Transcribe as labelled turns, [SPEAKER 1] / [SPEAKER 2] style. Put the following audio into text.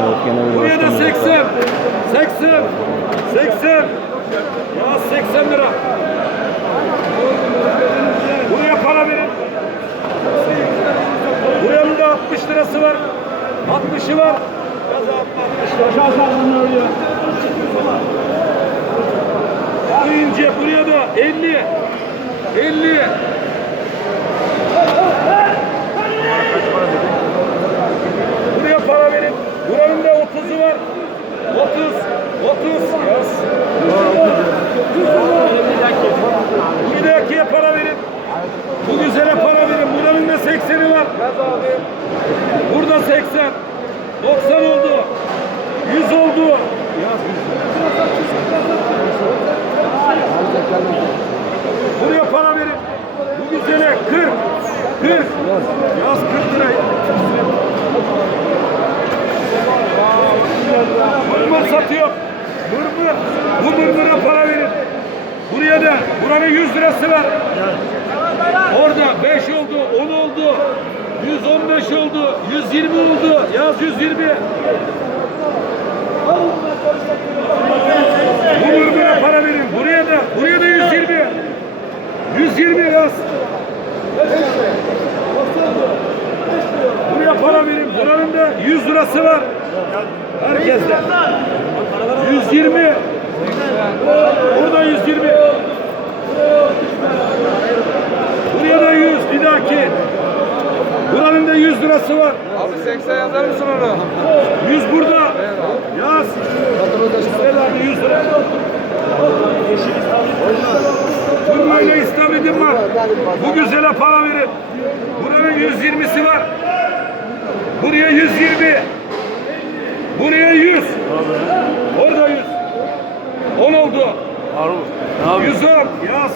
[SPEAKER 1] Evet gene bir
[SPEAKER 2] Buraya da
[SPEAKER 1] başkan.
[SPEAKER 2] 80. 80. 80. Ya 80 lira. Buraya para verin. Buranın da 60 lirası var. 60'ı var. Yaz abi 60 lira. Buraya da 50. 50. Buraya para verin. Buranın da 30'u var. 30. 30. Yaz. Bir dakiye para verin. Bu güzele para verin. Buranın da 80'i var. Burada 80. 90 oldu. 100 oldu. Buraya para verin. Bu güzele 40. 40. Yaz 40 lira. Mırmır satıyor. Mırmır. Bu mırmıra para verin. Buraya da buranın 100 lirası var. Orada 5 oldu, 10 oldu. 115 oldu, 120 oldu. Yaz 120. Bu mırmıra para verin. Buraya da, buraya da 120. 120 yaz. Buraya para verin. Buranın da 100 lirası var. Herkeste. 120. Burada 120. Buraya da 100 bir dahaki. Buranın da 100 lirası var.
[SPEAKER 3] Abi 80 yazar mısın onu?
[SPEAKER 2] 100 burada. Yaz. Nerede 100 lira? Bunlarla istavridim var. Bu güzele para verin. Buranın 120'si var. Buraya 120. Buraya 100. Orada 100. 10 oldu. 110. Yaz.